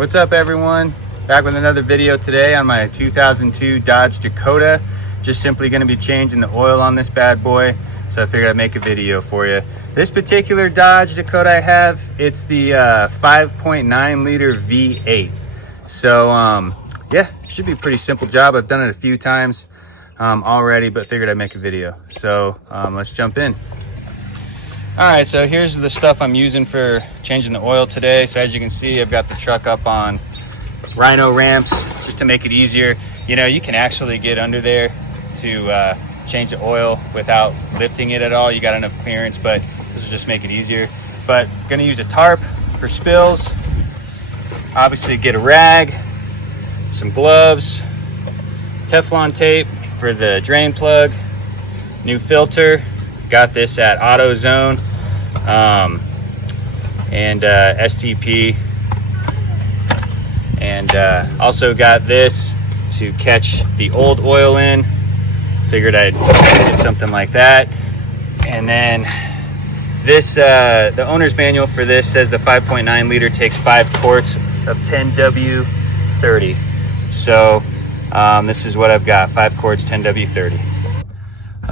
What's up everyone? Back with another video today on my 2002 Dodge Dakota. Just simply going to be changing the oil on this bad boy, so I figured I'd make a video for you. This particular Dodge Dakota I have, it's the 5.9 liter V8. So yeah, should be a pretty simple job. I've done it a few times already, but figured I'd make a video. So let's jump in. All right, so here's the stuff I'm using for changing the oil today. So as you can see, I've got the truck up on Rhino ramps just to make it easier. You know, you can actually get under there to change the oil without lifting it at all. You got enough clearance, but this will just make it easier. But gonna use a tarp for spills. Obviously get a rag, some gloves, Teflon tape for the drain plug, new filter. Got this at AutoZone and STP, and also got this to catch the old oil in. Figured I'd get something like that. And then this, the owner's manual for this says the 5.9 liter takes 5 quarts of 10W30. So this is what I've got, 5 quarts, 10W30.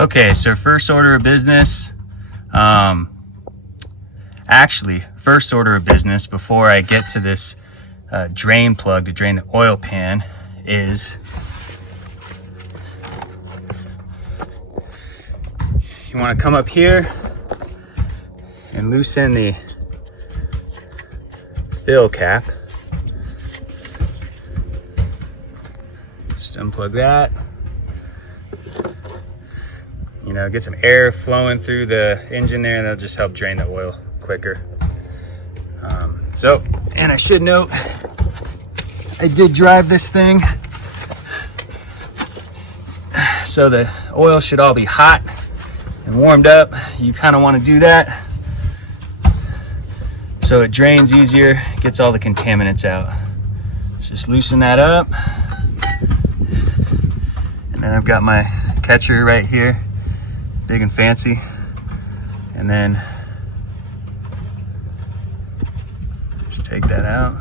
Okay, so first order of business, actually first order of business before I get to this drain plug to drain the oil pan is you want to come up here and loosen the fill cap. Just unplug that. You know, get some air flowing through the engine there, and that'll just help drain the oil quicker. And I should note, I did drive this thing, so the oil should all be hot and warmed up. You kind of want to do that so it drains easier, gets all the contaminants out. Let's just loosen that up. And then I've got my catcher right here, big and fancy. And then just take that out.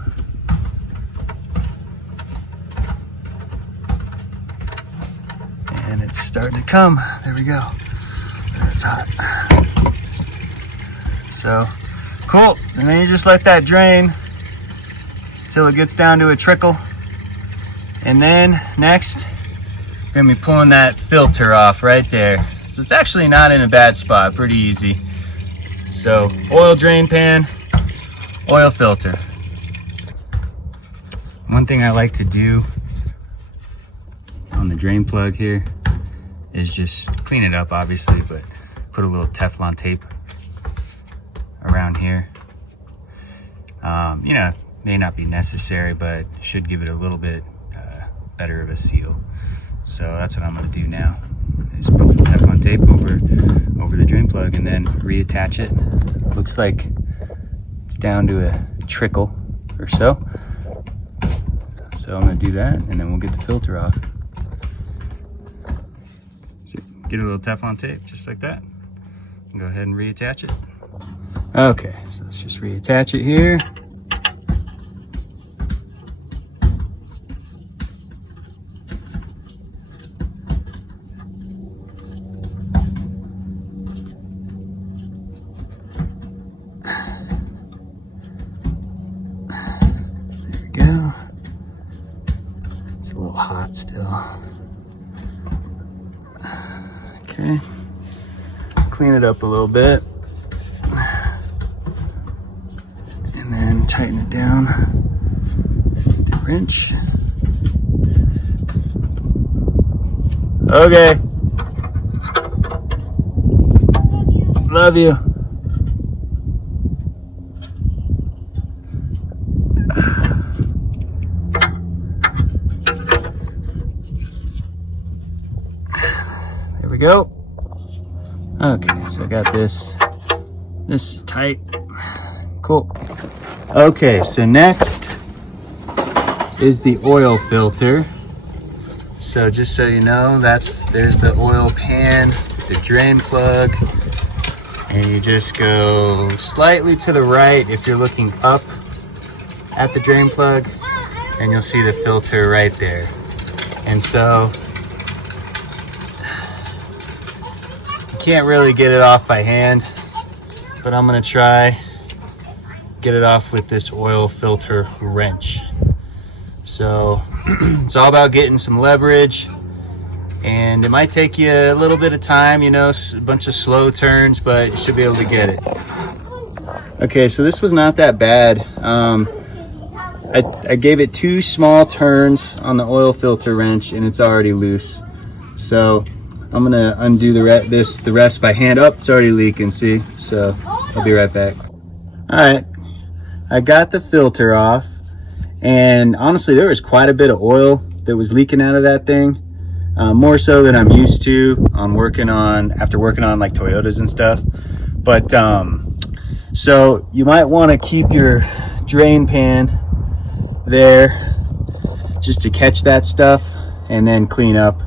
And it's starting to come. There we go. That's hot. So cool. And then you just let that drain until it gets down to a trickle. And then next, we're gonna be pulling that filter off right there. So it's actually not in a bad spot, pretty easy. So oil drain pan, oil filter. One thing I like to do on the drain plug here is just clean it up, obviously, but put a little Teflon tape around here. You know, may not be necessary, but should give it a little bit better of a seal. So that's what I'm gonna do now, is put some Teflon tape over the drain plug and then reattach it. Looks like it's down to a trickle or so. So I'm gonna do that, and then we'll get the filter off. So get a little Teflon tape, just like that. And go ahead and reattach it. Okay, so let's just reattach it here. It's a little hot still. Okay, clean it up a little bit and then tighten it down with the wrench. Okay, love you. There we go. Okay, so I got this. This is tight. Cool. Okay, so next is the oil filter. So just so you know, there's the oil pan, the drain plug, and you just go slightly to the right if you're looking up at the drain plug, and you'll see the filter right there. And so you can't really get it off by hand, but I'm gonna try get it off with this oil filter wrench. So it's all about getting some leverage, and it might take you a little bit of time, you know, a bunch of slow turns, but you should be able to get it. Okay, so this was not that bad. I gave it 2 small turns on the oil filter wrench and it's already loose. So I'm gonna undo the rest by hand. Oh, it's already leaking, see? So I'll be right back. All right, I got the filter off, and honestly there was quite a bit of oil that was leaking out of that thing. More so than I'm used to after working on like Toyotas and stuff. But so you might want to keep your drain pan there just to catch that stuff and then clean up,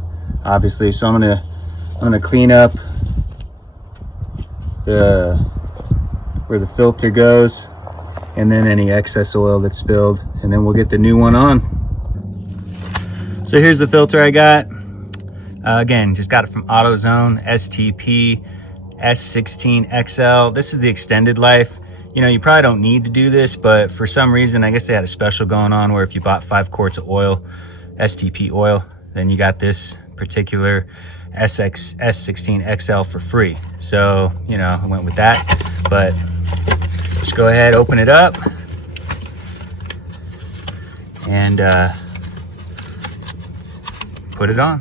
obviously. So I'm gonna clean up where the filter goes, and then any excess oil that's spilled, and then we'll get the new one on. So here's the filter I got. Again, just got it from AutoZone, STP S16XL. This is the extended life. You know, you probably don't need to do this, but for some reason, I guess they had a special going on where if you bought 5 quarts of oil, STP oil, then you got this particular S16XL for free. So, you know, I went with that, but just go ahead, open it up, and put it on.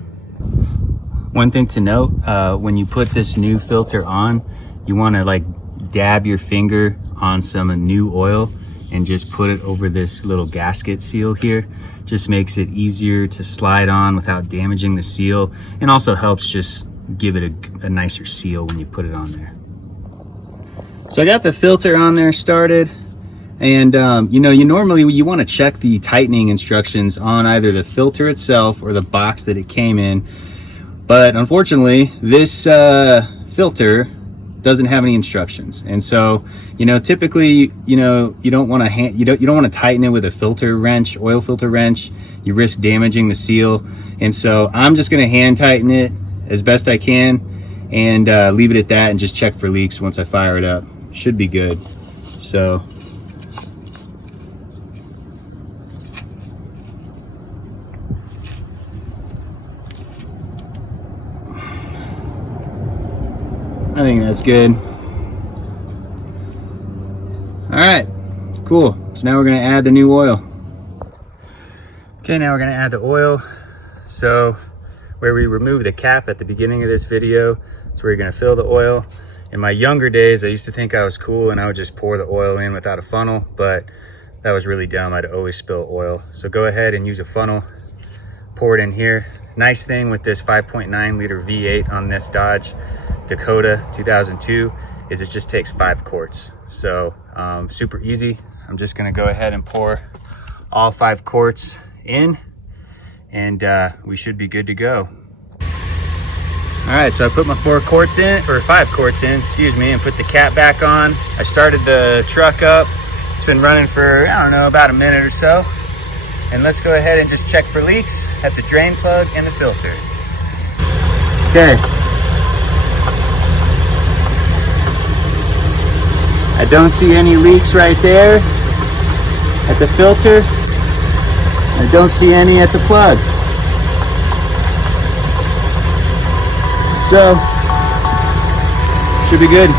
One thing to note, when you put this new filter on, you want to like dab your finger on some new oil and just put it over this little gasket seal here. Just makes it easier to slide on without damaging the seal, and also helps just give it a nicer seal when you put it on there. So I got the filter on there started, and you know, you want to check the tightening instructions on either the filter itself or the box that it came in. But unfortunately, this filter doesn't have any instructions, and so, you know, typically, you know, you don't want to tighten it with a filter wrench, oil filter wrench. You risk damaging the seal, and so I'm just going to hand tighten it as best I can, and leave it at that, and just check for leaks once I fire it up. Should be good. So I think that's good. All right, cool. So now we're gonna add the new oil. Okay, now we're gonna add the oil. So where we remove the cap at the beginning of this video, that's where you're gonna fill the oil. In my younger days, I used to think I was cool and I would just pour the oil in without a funnel, but that was really dumb. I'd always spill oil. So go ahead and use a funnel, pour it in here. Nice thing with this 5.9 liter V8 on this Dodge Dakota 2002 is it just takes 5 quarts. So super easy. I'm just gonna go ahead and pour all 5 quarts in, and we should be good to go. All right, so I put my 5 quarts in, excuse me, and put the cap back on. I started the truck up. It's been running for, I don't know, about a minute or so. And let's go ahead and just check for leaks at the drain plug and the filter. Okay. I don't see any leaks right there at the filter. I don't see any at the plug. So, should be good.